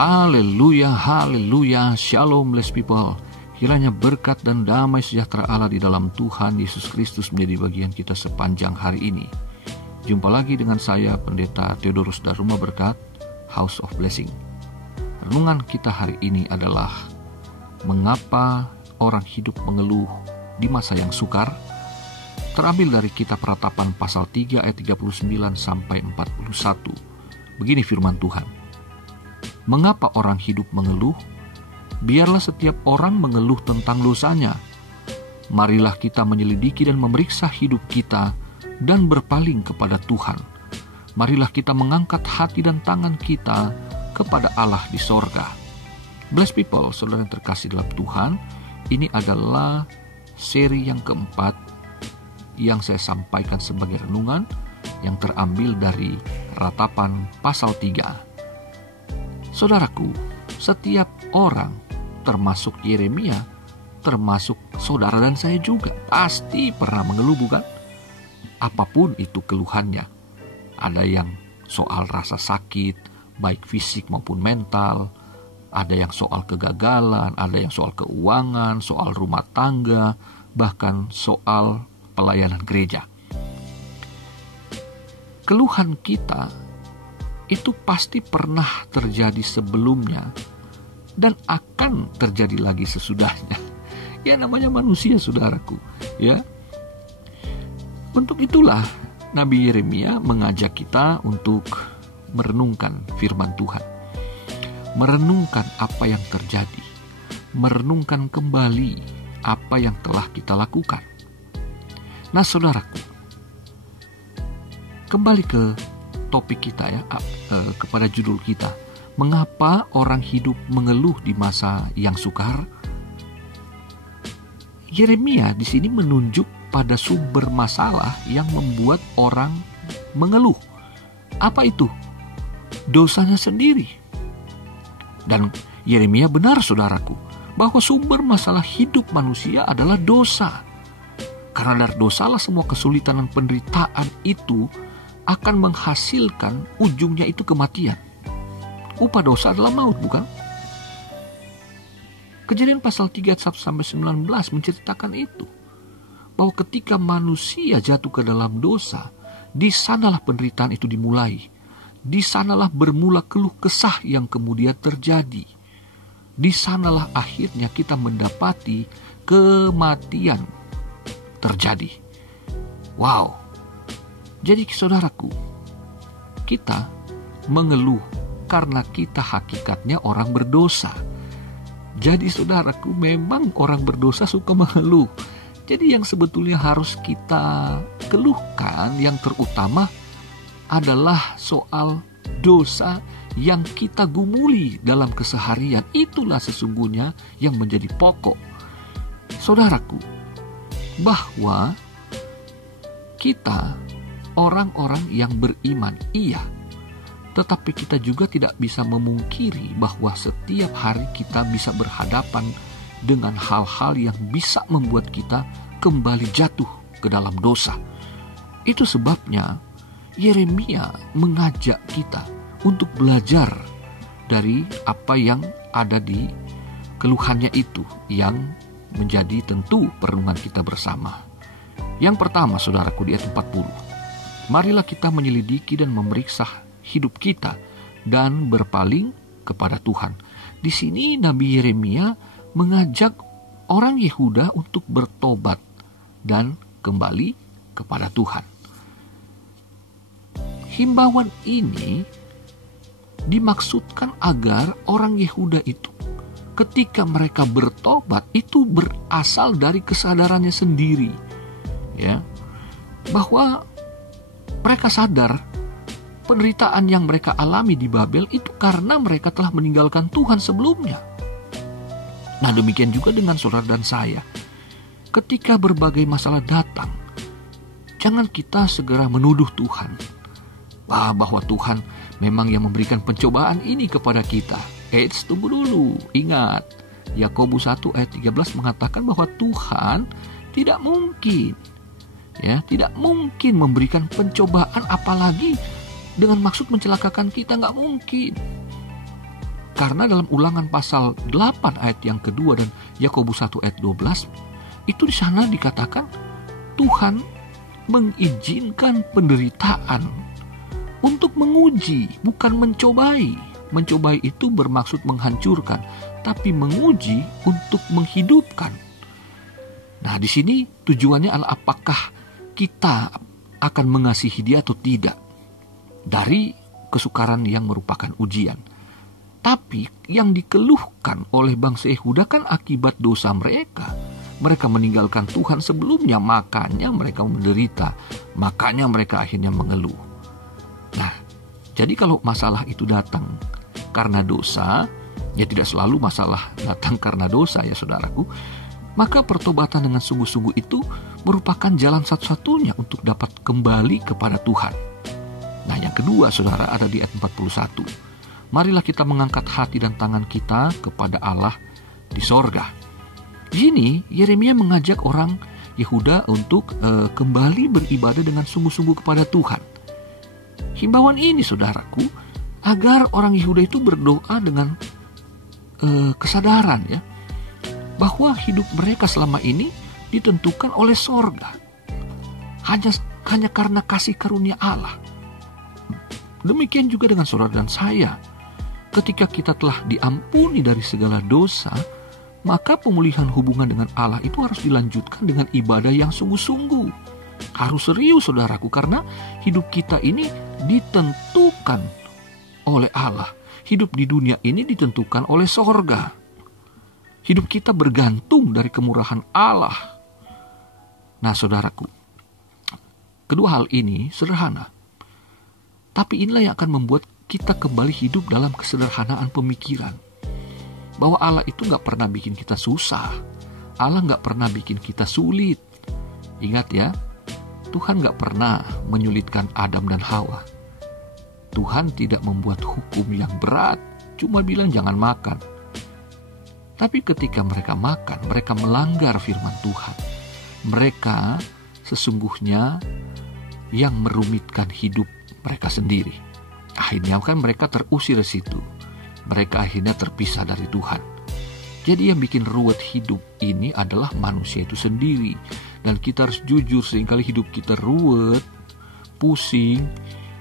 Haleluya, haleluya, shalom blessed people. Kiranya berkat dan damai sejahtera Allah di dalam Tuhan Yesus Kristus menjadi bagian kita sepanjang hari ini. Jumpa lagi dengan saya, Pendeta Theodorus Daruma Berkat, House of Blessing. Renungan kita hari ini adalah mengapa orang hidup mengeluh di masa yang sukar. Terambil dari kitab Ratapan pasal 3 ayat 39 sampai 41. Begini firman Tuhan. Mengapa orang hidup mengeluh? Biarlah setiap orang mengeluh tentang dosanya. Marilah kita menyelidiki dan memeriksa hidup kita dan berpaling kepada Tuhan. Marilah kita mengangkat hati dan tangan kita kepada Allah di sorga. Blessed people, saudara yang terkasih dalam Tuhan, ini adalah seri yang keempat yang saya sampaikan sebagai renungan yang terambil dari Ratapan pasal 3. Saudaraku, setiap orang termasuk Yeremia, termasuk saudara dan saya juga, pasti pernah mengeluh, bukan? Apapun itu keluhannya. Ada yang soal rasa sakit, baik fisik maupun mental. Ada yang soal kegagalan, ada yang soal keuangan, soal rumah tangga, bahkan soal pelayanan gereja. Keluhan kita itu pasti pernah terjadi sebelumnya dan akan terjadi lagi sesudahnya. Ya, namanya manusia, saudaraku, ya. Untuk itulah Nabi Yeremia mengajak kita untuk merenungkan firman Tuhan. Merenungkan apa yang terjadi. Merenungkan kembali apa yang telah kita lakukan. Nah, saudaraku, kembali ke topik kita ya, kepada judul kita. Mengapa orang hidup mengeluh di masa yang sukar? Yeremia di sini menunjuk pada sumber masalah yang membuat orang mengeluh. Apa itu? Dosanya sendiri. Dan Yeremia benar, saudaraku, bahwa sumber masalah hidup manusia adalah dosa. Karena dari dosalah semua kesulitan dan penderitaan itu akan menghasilkan ujungnya itu kematian. Upah dosa adalah maut, bukan? Kejadian pasal 3 ayat 1-19 menceritakan itu. Bahwa ketika manusia jatuh ke dalam dosa, di sanalah penderitaan itu dimulai. Di sanalah bermula keluh kesah yang kemudian terjadi. Di sanalah akhirnya kita mendapati kematian terjadi. Wow. Jadi saudaraku, kita mengeluh karena kita hakikatnya orang berdosa. Jadi saudaraku, memang orang berdosa suka mengeluh. Jadi yang sebetulnya harus kita keluhkan yang terutama adalah soal dosa yang kita gumuli dalam keseharian. Itulah sesungguhnya yang menjadi pokok. Saudaraku, bahwa kita orang-orang yang beriman, iya, tetapi kita juga tidak bisa memungkiri bahwa setiap hari kita bisa berhadapan dengan hal-hal yang bisa membuat kita kembali jatuh ke dalam dosa. Itu sebabnya Yeremia mengajak kita untuk belajar dari apa yang ada di keluhannya itu, yang menjadi tentu perenungan kita bersama. Yang pertama, saudaraku, di ayat 40. Marilah kita menyelidiki dan memeriksa hidup kita dan berpaling kepada Tuhan. Di sini Nabi Yeremia mengajak orang Yehuda untuk bertobat dan kembali kepada Tuhan. Himbauan ini dimaksudkan agar orang Yehuda itu ketika mereka bertobat itu berasal dari kesadarannya sendiri, ya, bahwa mereka sadar penderitaan yang mereka alami di Babel itu karena mereka telah meninggalkan Tuhan sebelumnya. Nah, demikian juga dengan saudara dan saya. Ketika berbagai masalah datang, jangan kita segera menuduh Tuhan. Bahwa Tuhan memang yang memberikan pencobaan ini kepada kita. Tunggu dulu. Ingat, Yakobus 1 ayat 13 mengatakan bahwa Tuhan tidak mungkin memberikan pencobaan apalagi dengan maksud mencelakakan kita, nggak mungkin. Karena dalam Ulangan pasal 8 ayat yang kedua dan Yakobus 1 ayat 12, itu di sana dikatakan Tuhan mengizinkan penderitaan untuk menguji, bukan mencobai. Mencobai itu bermaksud menghancurkan, tapi menguji untuk menghidupkan. Nah, di sini tujuannya adalah apakah kita akan mengasihi dia atau tidak dari kesukaran yang merupakan ujian. Tapi yang dikeluhkan oleh bangsa Yehuda kan akibat dosa mereka. Mereka meninggalkan Tuhan sebelumnya, makanya mereka menderita. Makanya mereka akhirnya mengeluh. Nah, jadi kalau masalah itu datang karena dosa, ya tidak selalu masalah datang karena dosa ya saudaraku. Maka pertobatan dengan sungguh-sungguh itu merupakan jalan satu-satunya untuk dapat kembali kepada Tuhan. Nah, yang kedua saudara ada di ayat 41. Marilah kita mengangkat hati dan tangan kita kepada Allah di sorga. Di sini Yeremia mengajak orang Yehuda untuk kembali beribadah dengan sungguh-sungguh kepada Tuhan. Himbauan ini saudaraku, agar orang Yehuda itu berdoa dengan kesadaran ya, bahwa hidup mereka selama ini ditentukan oleh sorga. Hanya karena kasih karunia Allah. Demikian juga dengan saudara dan saya. Ketika kita telah diampuni dari segala dosa, maka pemulihan hubungan dengan Allah itu harus dilanjutkan dengan ibadah yang sungguh-sungguh. Harus serius saudaraku, karena hidup kita ini ditentukan oleh Allah. Hidup di dunia ini ditentukan oleh sorga. Hidup kita bergantung dari kemurahan Allah. Nah saudaraku, kedua hal ini sederhana. Tapi inilah yang akan membuat kita kembali hidup dalam kesederhanaan pemikiran. Bahwa Allah itu gak pernah bikin kita susah. Allah gak pernah bikin kita sulit. Ingat ya, Tuhan gak pernah menyulitkan Adam dan Hawa. Tuhan tidak membuat hukum yang berat, cuma bilang jangan makan. Tapi ketika mereka makan, mereka melanggar firman Tuhan. Mereka sesungguhnya yang merumitkan hidup mereka sendiri. Akhirnya kan mereka terusir dari situ. Mereka akhirnya terpisah dari Tuhan. Jadi yang bikin ruwet hidup ini adalah manusia itu sendiri. Dan kita harus jujur, seringkali hidup kita ruwet, pusing,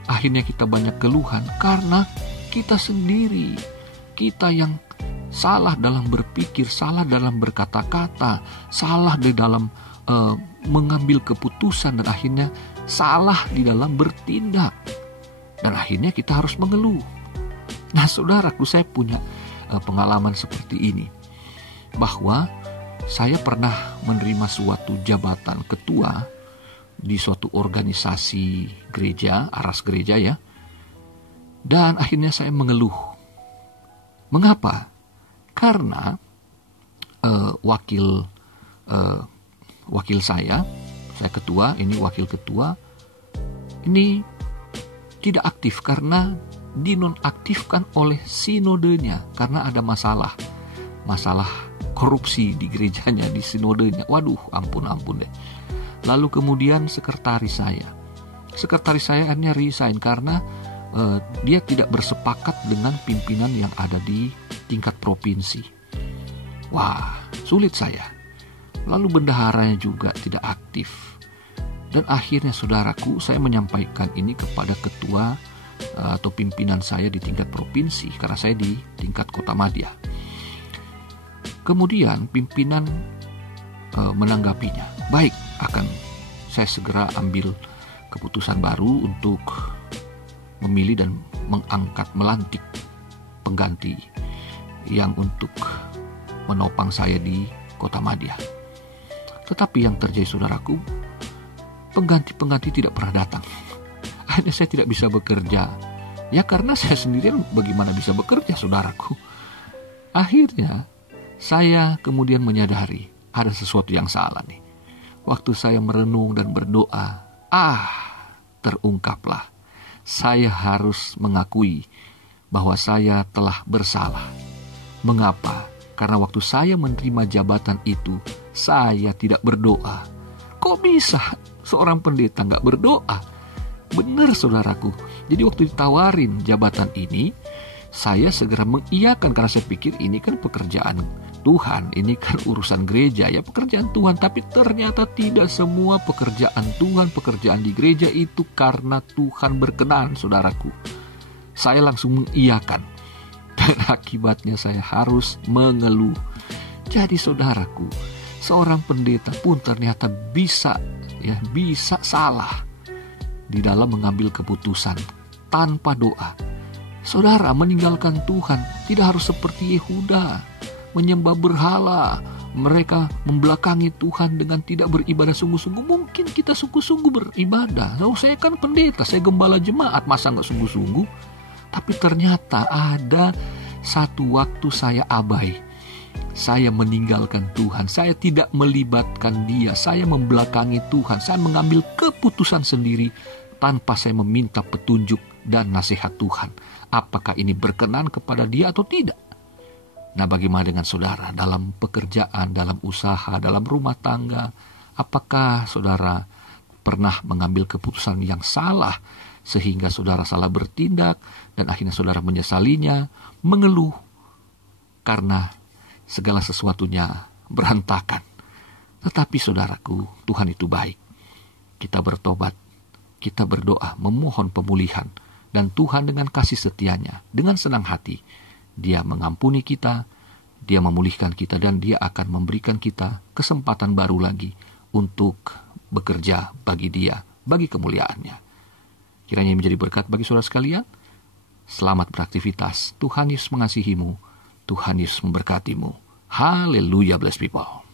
akhirnya kita banyak keluhan karena kita sendiri. Kita yang salah dalam berpikir, salah dalam berkata-kata, salah di dalam mengambil keputusan, dan akhirnya salah di dalam bertindak. Dan akhirnya kita harus mengeluh. Nah saudaraku, saya punya pengalaman seperti ini. Bahwa saya pernah menerima suatu jabatan ketua di suatu organisasi gereja, aras gereja ya. Dan akhirnya saya mengeluh. Mengapa? Karena wakil saya ketua, ini wakil ketua, ini tidak aktif karena dinonaktifkan oleh sinodenya karena ada masalah korupsi di gerejanya, di sinodenya. Waduh, ampun deh. Lalu kemudian sekretaris saya akhirnya resign karena dia tidak bersepakat dengan pimpinan yang ada di tingkat provinsi. Wah, sulit saya. Lalu bendaharanya juga tidak aktif. Dan akhirnya saudaraku, saya menyampaikan ini kepada ketua atau pimpinan saya di tingkat provinsi, karena saya di tingkat Kota Madya. Kemudian pimpinan menanggapinya. Baik, akan saya segera ambil keputusan baru untuk memilih dan melantik pengganti yang untuk menopang saya di Kota Madya. Tetapi yang terjadi saudaraku, pengganti tidak pernah datang. Akhirnya saya tidak bisa bekerja. Ya karena saya sendirian bagaimana bisa bekerja saudaraku. Akhirnya saya kemudian menyadari ada sesuatu yang salah nih. Waktu saya merenung dan berdoa, terungkaplah. Saya harus mengakui bahwa saya telah bersalah. Mengapa? Karena waktu saya menerima jabatan itu, saya tidak berdoa. Kok bisa seorang pendeta gak berdoa? Benar saudaraku. Jadi waktu ditawarin jabatan ini, saya segera mengiyakan karena saya pikir ini kan pekerjaan Tuhan, ini kan urusan gereja, ya pekerjaan Tuhan. Tapi ternyata tidak semua pekerjaan Tuhan, pekerjaan di gereja itu karena Tuhan berkenan, saudaraku. Saya langsung mengiyakan dan akibatnya saya harus mengeluh. Jadi saudaraku, seorang pendeta pun ternyata bisa salah di dalam mengambil keputusan tanpa doa. Saudara, meninggalkan Tuhan tidak harus seperti Yehuda, menyembah berhala. Mereka membelakangi Tuhan dengan tidak beribadah sungguh-sungguh. Mungkin kita sungguh-sungguh beribadah. Saya kan pendeta, saya gembala jemaat, masa nggak sungguh-sungguh? Tapi ternyata ada satu waktu saya abai. Saya meninggalkan Tuhan, saya tidak melibatkan Dia, saya membelakangi Tuhan, saya mengambil keputusan sendiri tanpa saya meminta petunjuk dan nasihat Tuhan. Apakah ini berkenan kepada Dia atau tidak? Nah, bagaimana dengan saudara dalam pekerjaan, dalam usaha, dalam rumah tangga? Apakah saudara pernah mengambil keputusan yang salah sehingga saudara salah bertindak dan akhirnya saudara menyesalinya, mengeluh karena segala sesuatunya berantakan? Tetapi saudaraku, Tuhan itu baik. Kita bertobat, kita berdoa, memohon pemulihan, dan Tuhan dengan kasih setianya, dengan senang hati, Dia mengampuni kita, Dia memulihkan kita, dan Dia akan memberikan kita kesempatan baru lagi untuk bekerja bagi Dia, bagi kemuliaannya. Kiranya menjadi berkat bagi saudara sekalian. Selamat beraktivitas. Tuhan Yesus mengasihimu. Tuhan Yesus memberkatimu. Haleluya, blessed people.